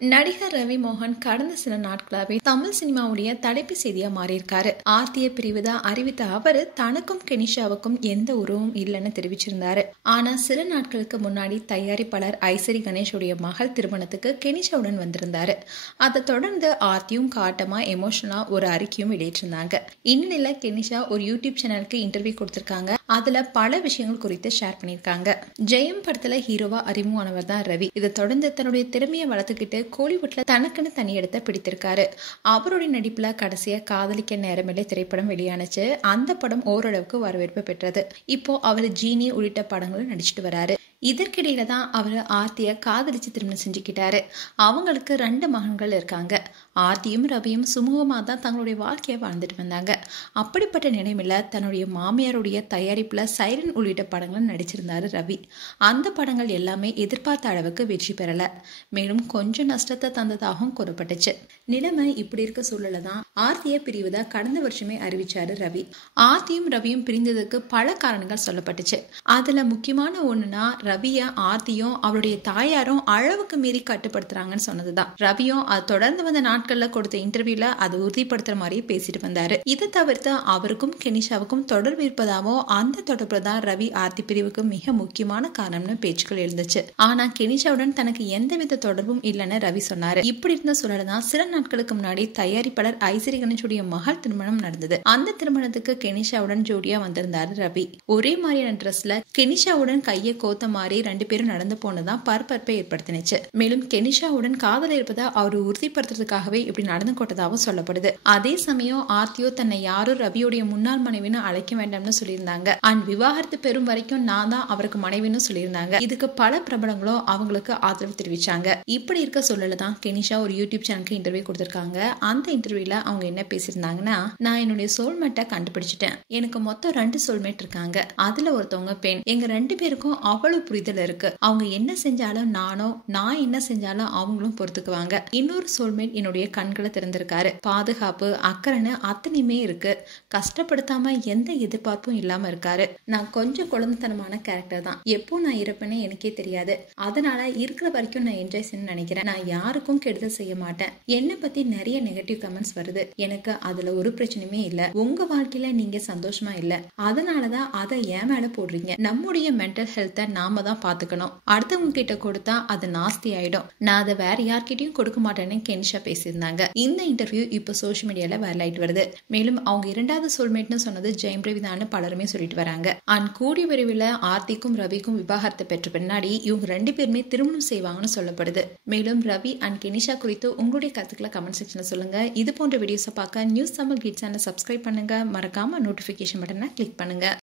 நடிகர் ரவி மோகன் கடந்த சில நாட்களாவே தமிழ் சினிமாவுடைய தலைப்பு செய்தியா மாறியிருக்காரு. ஆர்த்திய பிரிவுதா அறிவித்த அவரு தனக்கும் கெனிஷாவுக்கும் எந்த உறவும் இல்லைன்னு தெரிவிச்சிருந்தாரு. ஆனா சில நாட்களுக்கு முன்னாடி தயாரிப்பாளர் ஐசரி கணேஷுடைய மகள் திருமணத்துக்கு கெனிஷாவுடன் வந்திருந்தாரு. அதை தொடர்ந்து ஆர்த்தியும் காட்டமா எமோஷனலா ஒரு அறிக்கையும் வெளியிட்டிருந்தாங்க. இந்நிலையில கெனிஷா ஒரு யூடியூப் சேனலுக்கு இன்டர்வியூ கொடுத்திருக்காங்க. அதுல பல விஷயங்கள் குறித்து ஷேர் பண்ணிருக்காங்க. ஜெயம் படத்துல ஹீரோவா அறிமுகமானவர் தான் ரவி. இதை தொடர்ந்து தன்னுடைய திறமையை வளர்த்துக்கிட்டு கோலிவுட்ல தனக்குன்னு தனி இடத்தை பிடித்திருக்காரு. அவருடைய நடிப்புல கடைசியா காதலிக்க நேரமில்லை திரைப்படம் வெளியானுச்சு. அந்த படம் ஓரளவுக்கு வரவேற்பு பெற்றது. இப்போ அவர் ஜீனி உள்ளிட்ட படங்களும் நடிச்சிட்டு வராரு. இதற்கிடையில தான் அவர் ஆர்த்திய காதலிச்சு திருமணம் செஞ்சுக்கிட்டாரு. அவங்களுக்கு 2 மகன்கள் இருக்காங்க. ஆர்த்தியும் ரவியும் சுமூகமா தான் தங்களுடைய வாழ்க்கையை வாழ்ந்துட்டு வந்தாங்க. அப்படிப்பட்ட நிலைமையில தன்னுடைய மாமியாருடைய தயாரிப்புல சைரன் உள்ளிட்ட படங்களும் நடிச்சிருந்தாரு ரவி. அந்த படங்கள் எல்லாமே எதிர்பார்த்த அளவுக்கு வெற்றி பெறல. மேலும் கொஞ்சம் நஷ்டத்தை தந்ததாகவும் கூறப்பட்டுச்சு. நிலைமை இப்படி இருக்க சூழல தான் ஆர்த்திய பிரிவுதா கடந்த வருஷமே அறிவிச்சாரு ரவி. ஆர்த்தியும் ரவியும் பிரிந்ததுக்கு பல காரணங்கள் சொல்லப்பட்டுச்சு. அதுல முக்கியமான ஒண்ணுனா ரவிய ஆர்த்தியும் அவருடைய தாயாரும் அளவுக்கு மீறி கட்டுப்படுத்துறாங்கன்னு சொன்னதுதான். ரவியும் அது தொடர்ந்து வந்த நாட்கள்ல கொடுத்த இன்டர்வியூல அதை உறுதிப்படுத்துற மாதிரியே பேசிட்டு வந்தாரு. இதை தவிர்த்து அவருக்கும் கெனிஷாவுக்கும் தொடர்பு இருப்பதாகவும் அந்த தொடர்பு தான் ரவி ஆர்த்தி பிரிவுக்கு மிக முக்கியமான காரணம்னு பேச்சுக்கள் எழுந்துச்சு. ஆனா கெனிஷாவுடன் தனக்கு எந்தவித தொடர்பும் இல்லைன்னு ரவி சொன்னாரு. இப்படி இருந்த சூழல்தான் சில நாட்களுக்கு முன்னாடி தயாரிப்பாளர் ஐசரி கணேஷுடைய மகள் திருமணம் நடந்தது. அந்த திருமணத்துக்கு கெனிஷாவுடன் ஜோடியா வந்திருந்தாரு ரவி. ஒரே மாதிரியான ட்ரெஸ்ல கெனிஷாவுடன் கையை கோத்த மாதிரி 2 பேரும் நடந்து போனதான் பரபரப்பை ஏற்படுத்தினுச்சு. மேலும் கெனிஷாவுடன் காதல் இருப்பதா அவர் உறுதிப்படுத்துறதுக்காகவே இப்படி நடந்து கொண்டதாகவும் சொல்லப்படுது. அதே சமயம் ஆர்த்தியோ தன்னை யாரும் ரவியோடைய முன்னாள் மனைவின்னு அழைக்க வேண்டாம்னு சொல்லியிருந்தாங்க. அண்ட் விவாகரத்து பெறும் வரைக்கும் நான் தான் அவருக்கு மனைவின்னு சொல்லியிருந்தாங்க. இதுக்கு பல பிரபலங்களும் அவங்களுக்கு ஆதரவு தெரிவிச்சாங்க. இப்படி இருக்க சொல்லலதான் கெனிஷா ஒரு யூடியூப் சேனலுக்கு இன்டர்வியூ கொடுத்திருக்காங்க. அந்த இன்டர்வியூல அவங்க என்ன பேசியிருந்தாங்கன்னா, நான் என்னுடைய சோல்மேட்டை கண்டுபிடிச்சிட்டேன். எனக்கு மொத்தம் 2 சோல்மேட் இருக்காங்க. அதுல ஒருத்தவங்க பெண். எங்க 2 பேருக்கும் அவ்வளவு புரிதல் இருக்கு. அவங்க என்ன செஞ்சாலும் நான் என்ன செஞ்சாலும் அவங்களும் பொறுத்துக்குவாங்க. இன்னொரு சோல்மேட் என்னுடைய கண்களை திறந்திருக்காரு. பாதுகாப்பு அக்கறைன்னு அத்தனையுமே இருக்கு. கஷ்டப்படுத்தாம எந்த எதிர்பார்ப்பும் இல்லாம இருக்காரு. நான் கொஞ்சம் குழந்தைத்தனமான கேரக்டர் தான். எப்போ நான் இருப்பேன்னு எனக்கே தெரியாது. அதனால இருக்கிற வரைக்கும் நான் என்ஜாய் செய்ய நினைக்கிறேன். நான் யாருக்கும் கெடுதல் செய்ய மாட்டேன். என்னை பத்தி நிறைய நெகட்டிவ் கமெண்ட்ஸ் வருது. எனக்கு அதுல ஒரு பிரச்சனையுமே இல்ல. உங்க வாழ்க்கையில நீங்க சந்தோஷமா இல்ல, அதனாலதான் அதை என் மேல போடுறீங்க. நம்முடைய மென்டல் ஹெல்த்தை நாம தான் பாத்துக்கணும். அடுத்தவங்க கிட்ட கொடுத்தா அது நாஸ்தி ஆயிடும். நான் அதை வேற யார்கிட்டயும் கொடுக்க மாட்டேன்னு கெனிஷா பேசியிருந்தாங்க. இந்த இன்டர்வியூ இப்ப சோசியல் மீடியால வைரல் ஆயிட்டு வருது. மேலும் அவங்க 2வது சோல்மேட்னு சொன்னது ஜெயம் ரவி தான் பலருமே சொல்லிட்டு வராங்க. அண்ட் கூடிய விரைவில் ஆர்த்திக்கும் ரவிக்கும் விவாகரத்து பெற்ற பின்னாடி இவங்க 2 பேருமே திருமணம் செய்வாங்கன்னு சொல்லப்படுது. மேலும் ரவி அண்ட் கெனிஷா குறித்து உங்களுடைய கருத்துக்களை கமெண்ட் செக்ஷன்ல சொல்லுங்க. இது போன்ற வீடியோஸை பார்க்க நியூஸ் தமிழ் கிட்ஸ் சேனலை சப்ஸ்கிரைப் பண்ணுங்க. மறக்காம நோட்டிபிகேஷன் பட்டனை கிளிக் பண்ணுங்க.